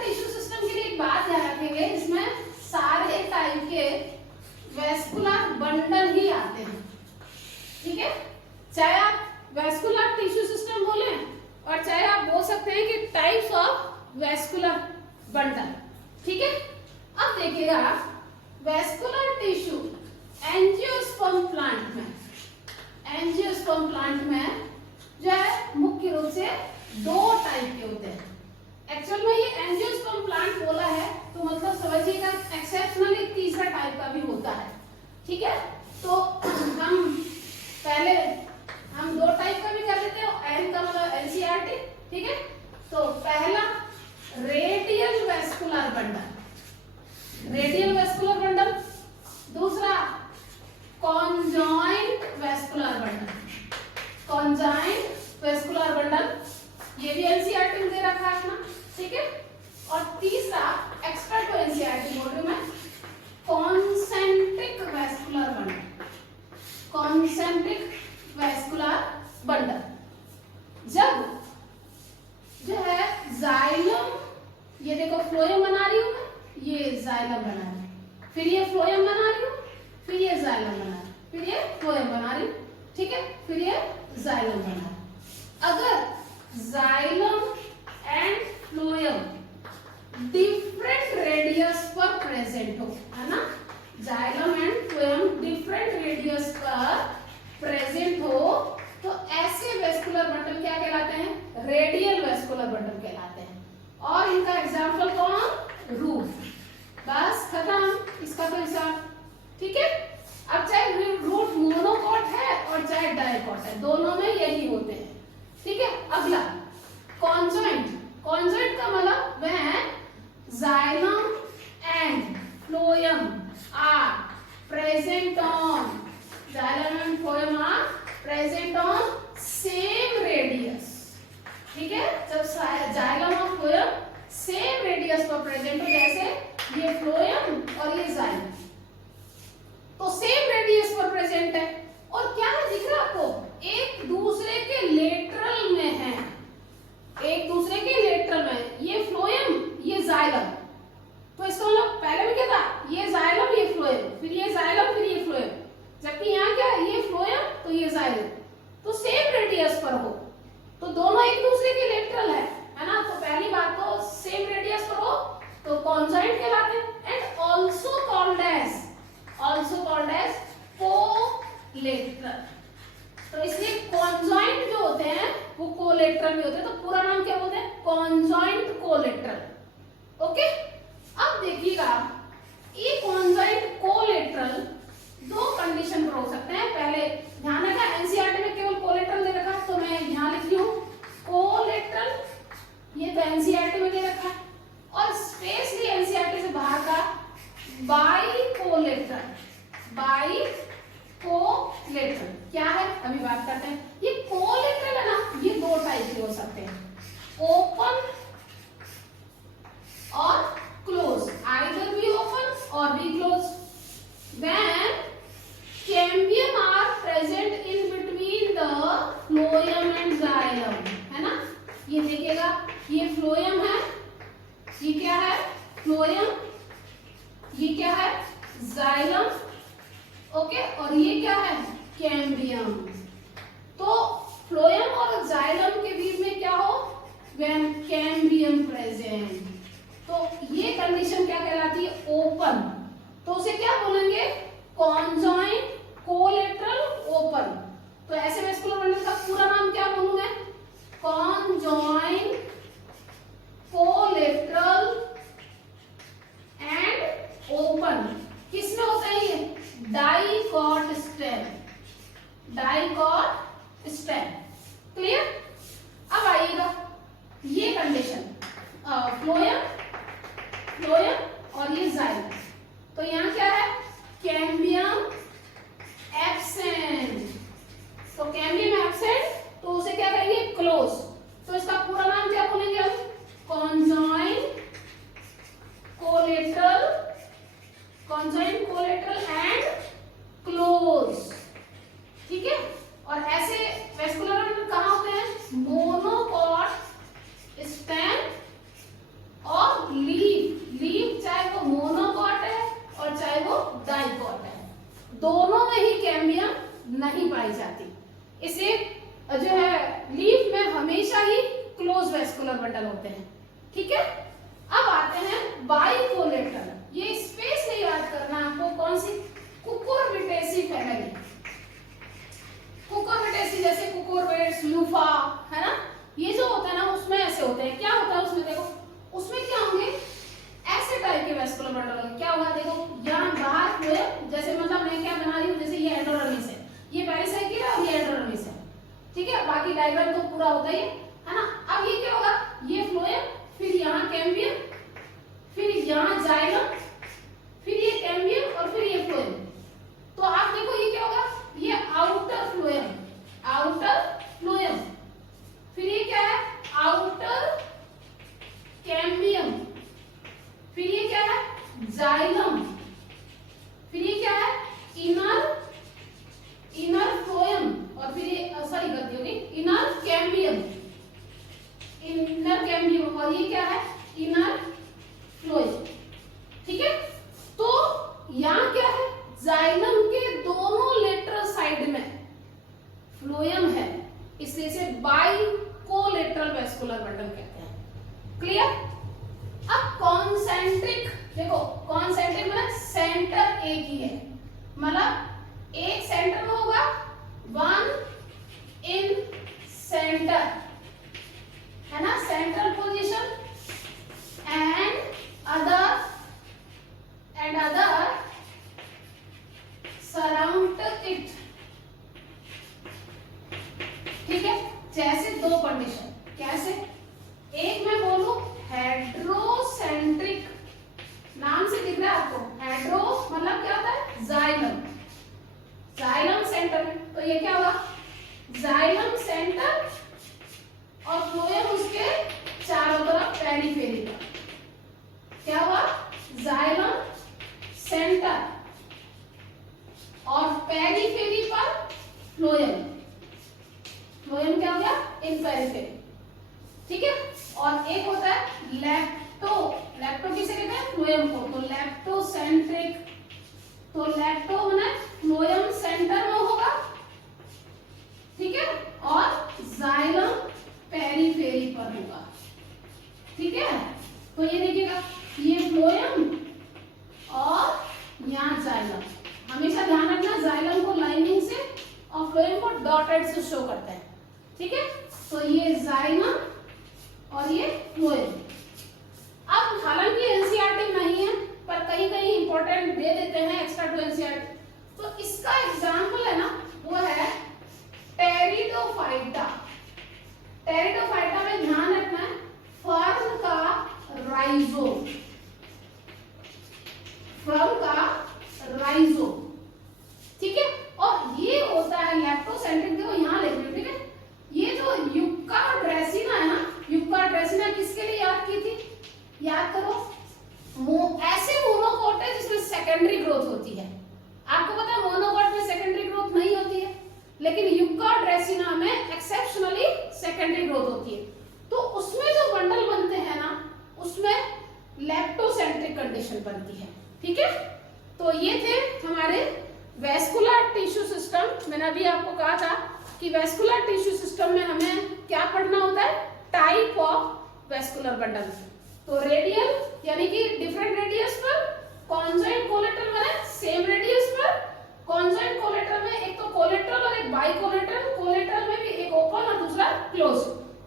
Vascular tissue system के लिए एक बात ध्यान रखेंगे, इसमें सारे टाइप के वेस्कुलर बंडल ही आते हैं, ठीक है। चाहे आप वेस्कुलर टिश्यू सिस्टम बोले और चाहे आप बोल सकते हैं कि टाइप्स ऑफ वेस्कुलर बंडल, ठीक है। अब देखिएगा वेस्कुलर टिश्यू एंजियोस्पर्म प्लांट में, एंजियोस्पर्म प्लांट में जो है मुख्य रूप से दो टाइप के होते हैं। एक्चुअल में ये एंजियोस्पर्म प्लांट बोला है तो मतलब समझिएगा एक्सेप्शनली तीसरा टाइप का भी होता है, ठीक है। तो हम पहले दो टाइप का भी कर लेते हैं, एन का मतलब एनसीईआरटी, ठीक है। तो पहला radial vascular bundle, radial vascular bundle, दूसरा conjoint vascular bundle, conjoint vascular bundle, ये भी एनसीईआरटी में दे रखा है अपना, ठीक है। और तीसरा एक्सपर्ट को एनसीईआरटी बोल रही हूं मैं, concentric vascular bundle, concentric vascular bundle. जब जो है जाइलम, ये देखो फ्लोएम बना रही हूं मैं, ये जाइलम बना रही हूं, फिर ये फ्लोएम बना रही हूं, फिर ये जाइलम बना रही हूं, फिर ये फ्लोएम बना रही हूं, ठीक है, फिर ये जाइलम बना रही हूं। अगर xylem and phloem different radius पर प्रेजेंट हो, है ना, xylem and phloem different radius पर प्रेजेंट हो तो ऐसे वेस्कुलर बंडल क्या कहलाते हैं, रेडियल वेस्कुलर बंडल कहलाते हैं। और इनका एग्जांपल कौन, रूट, बस खत्म इसका तो हिसाब, ठीक है। अब चाहे रूट मोनोकॉट है और चाहे डाइकॉट है, दोनों में यही होते हैं, ठीक है। अगला कॉन्जॉइंट, कॉन्जॉइंट का मतलब वह xylem and phloem are present on, xylem and phloem are present on same radius, ठीक है। जब जाइलम और फ्लोएम सेम रेडियस पर प्रेजेंट हो, जैसे ये फ्लोएम और ये जाइलम, तो सेम रेडियस पर प्रेजेंट है और क्या है दिख रहा है आपको, एक दूसरे के लेटरल में है, एक दूसरे के लेटरल में, ये फ्लोएम ये जाइलम, तो इसका मतलब पहले भी क्या था, ये जाइलम ये फ्लोएम, फिर ये जाइलम फिर ये फ्लोएम, जबकि यहाँ क्या है, ये फ्लोएम तो ये जाइलम, तो सेम रेडियस पर हो तो दोनों एक दूसरे के लेटरल है ना। तो पहली बात तो सेम रेडियस पर हो तो कॉन्जॉइंट कहलाते हैं, and also called as collateral. तो इसलिए कॉन्जॉइंट जो होते हैं वो कोलेटरल भी होते हैं, तो पूरा नाम क्या बोलते हैं, कॉन्जॉइंट कोलेटरल, ओके। अब देखिएगा ये कॉन्जॉइंट कोलेटरल दो कंडीशन पर हो सकते हैं। पहले ध्यान रखा एनसीईआरटी में केवल कोलेटरल दे रखा, तो मैं यहां लिख रही हूं कोलेटरल, ये तो एनसीईआरटी में दे रखा है, और स्पेशली एनसीईआरटी से बाहर का बाइकोलेटरल, बाइकोलेटरल क्या है अभी बात करते हैं। ये कोलेटरल है ना, ये दो टाइप के हो सकते हैं, ओपन और क्लोज, आइदर बी ओपन और be close. When cambium are present in between the phloem and xylem, है ना, ये देखिएगा ये फ्लोएम है, ये क्या है फ्लोएम, ये क्या है जाइलम, ओके, और ये क्या है कैम्बियम। तो फ्लोएम और जाइलम के बीच में क्या हो, when cambium present, तो ये कंडीशन क्या कहलाती है, ओपन, तो उसे क्या बोलेंगे, कॉन्जॉइंट कोलेटरल ओपन। तो ऐसे वेस्कुलर बंडल का पूरा नाम क्या बोलूं मैं, कॉन्जॉइंट कोलेटरल एंड ओपन। किसमें होता है ये, dicot stem, dicot stem, clear. अब आइएगा ये कंडीशन फ्लोएम, फ्लोएम और ये जाइलम, तो यहाँ क्या है कैम्बियम एब्सेंट, तो कैम्बियम एब्सेंट तो उसे क्या कहेंगे क्लोज, तो इसका पूरा नाम क्या बोलेंगे हम, conjoint collateral, conjoint collateral and close, ठीक है। और ऐसे वेस्कुलर बंडल कहाँ होते हैं, मोनोकॉट स्टेम और पाई जाती। इसे जो है लीफ में हमेशा ही क्लोज वेस्कुलर बंडल होते हैं। ठीक है, अब आते हैं बाइकोलेटरल। ये स्पेस नहीं याद करना आपको, कौन सी, कुकुरबिटेसी फैमिली। कुकुरबिटेसी जैसे कुकुरबिट्स, लूफा, है ना, ये जो होता है ना उसमें ऐसे होते हैं। क्या होता है उसमें, देखो उसमें क्या होंगे, ऐसे टाइप के वेस्कुलर बंडल होंगे। क्या होगा, देखो यहाँ बाहर हुए, जैसे मतलब मैं क्या बना रही हूँ, जैसे ये एंडोडर्मिस है, ये पेरिसाइकिल है और ये एंडोडर्मिस है। ठीक है, बाकी डायग्राम तो पूरा होता ही है ना। अब ये क्या होगा, ये फ्लोएम, फिर यहाँ कैम्बियम, फिर यहाँ जाइलम, फिर ये कैम्बियम और फिर ये फ्लोएम। तो आप देखो ये क्या होगा, ये आउटर फ्लोएम, आउटर फ्लोएम, फिर ये क्या है, आउटर कैम्बियम, फिर ये क्या है, जाइलम, फिर ये क्या है, इनर फ्लोएम, और फिर ये सॉरी गलती होगी, इनर कैम्बियम, और ये क्या है, इनर फ्लोएम। ठीक है, तो यहाँ क्या है, जाइलम के दोनों लेटरल साइड में फ्लोएम है, इसलिए इसे बाइकोलेटरल वेस्कुलर बंडल कहते हैं। क्लियर। अब कॉन्सेंट्रिक, देखो कॉन्सेंट्रिक मतलब सेंटर एक ही है, मतलब एक सेंटर में होगा, वन इन सेंटर, है ना, central position, and other surround it. ठीक है, जैसे दो कंडीशन, कैसे, एक मैं बोलूं हेड्रोसेंट्रिक, नाम से दिख रहा है आपको, हेड्रो मतलब क्या होता है, जाइलम, जाइलम सेंटर, तो ये क्या होगा, जाइलम सेंटर और फ्लोएम उसके चारों तरफ पेरिफेरी पर। क्या हुआ, जाइलम सेंटर और पेरिफेरी पर फ्लोएम, फ्लोएम क्या हो गया, इन पेरिफेरी। ठीक है, और एक होता है लैक्टो, लैक्टो किसे कहते हैं, फ्लोएम को, तो लैक्टोसेंट्रिक, तो लैक्टो माने फ्लोएम सेंटर में होगा, ठीक है, और जाइलम पेरिफेरी पर होगा। ठीक है, तो ये देखिएगा, ये फ्लोएम और यहाँ जाइलम, हमेशा ध्यान रखना जाइलम को लाइनिंग से और फ्लोएम को डॉटेड से शो करते हैं। ठीक है, तो ये जाइलम और ये फ्लोएम। अब हालांकि एनसीईआरटी नहीं है, पर कहीं कहीं इंपॉर्टेंट दे देते हैं एक्स्ट्रा टू एनसीईआरटी। तो इसका एग्जांपल है ना, वो है टेरिडोफाइटा। टेरिडोफाइटा में ध्यान रखना है, फर्न का राइजोम, फर्न का राइजोम। ठीक है, और ये होता है लैक्टोसेंट्रिक, देखो यहाँ लिख लो। ठीक है, ये जो युक्का ड्रेसिना है ना, युक्का ड्रेसिना किसके लिए याद की थी, याद करो, ऐसे मोनोकोट है जिसमें सेकेंडरी ग्रोथ होती है। आपको पता है मोनोकोट में सेकेंडरी ग्रोथ नहीं होती है, लेकिन युक्का ड्रेसिना में एक्सेप्शनली सेकेंडरी ग्रोथ होती है। तो उसमें जो बंडल बनते हैं ना, उसमें लैक्टोसेंट्रिक कंडीशन बनती है। ठीक है, तो ये थे हमारे वेस्कुलर टिश्यू सिस्टम। मैंने अभी आपको कहा था कि वेस्कुलर टिश्यू सिस्टम में हमें क्या पढ़ना होता है, टाइप ऑफ वेस्कुलर बंडल। तो रेडियल यानी कि डिफरेंट रेडियस पर, कॉन्जॉइंट कोलेटरल माने सेम रेडियस पर, कॉन्जॉइंट कोलेटरल में एक तो कोलेटरल और एक बाइकोलेटरल, कोलेटरल में भी एक ओपन और दूसरा क्लोज,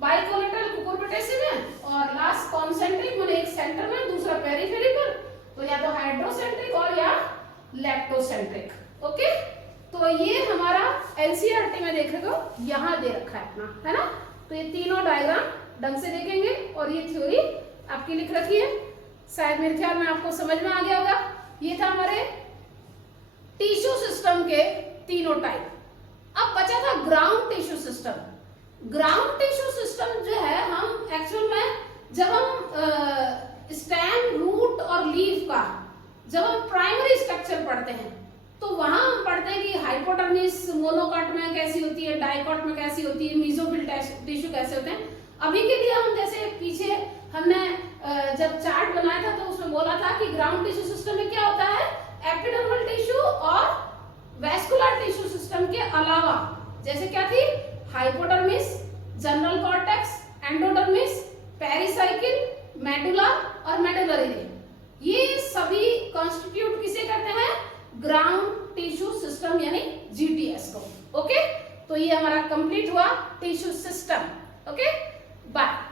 बाइकोलेटरल कुकुरबिटेसी में, और लास्ट कॉन्सेंट्रिक माने एक सेंटर में दूसरा पेरिफेरी पर, तो या तो हाइड्रोसेंट्रिक और या लैक्टोसेंट्रिक। ओके, तो ये हमारा एनसीईआरटी में देखे तो यहाँ दे रखा है अपना, है ना। तो ये तीनों डायग्राम ढंग से देखेंगे और ये थ्योरी आपकी लिख रखी है, शायद मेरे ख्याल में आपको समझ में आ गया होगा। ये था हमारे टिश्यू सिस्टम के तीनों टाइप। अब बचा था ground tissue system. Ground tissue system जो है, हम एक्चुअल में जब हम स्टेम, रूट और लीफ का जब हम प्राइमरी स्ट्रक्चर पढ़ते हैं, तो वहां हम पढ़ते हैं कि हाइपोडर्मिस मोनोकॉट में कैसी होती है, डाइकॉट में कैसी होती है, मेसोफिल टिश्यू कैसे होते हैं। अभी के लिए हम जैसे पीछे हमने जब चार्ट बनाया था तो उसमें बोला था कि ग्राउंड टिश्यू सिस्टम में क्या होता है, एपिडर्मल टिश्यू और वेस्कुलर टिश्यू सिस्टम के अलावा, जैसे क्या थी, hypodermis, general cortex, endodermis, pericycle, medulla और मेडुलरी रे, ये सभी कॉन्स्टिट्यूट किसे कहते हैं, ग्राउंड टिश्यू सिस्टम यानी जीटीएस को। ओके, तो ये हमारा कंप्लीट हुआ टिश्यू सिस्टम। Okay, bye.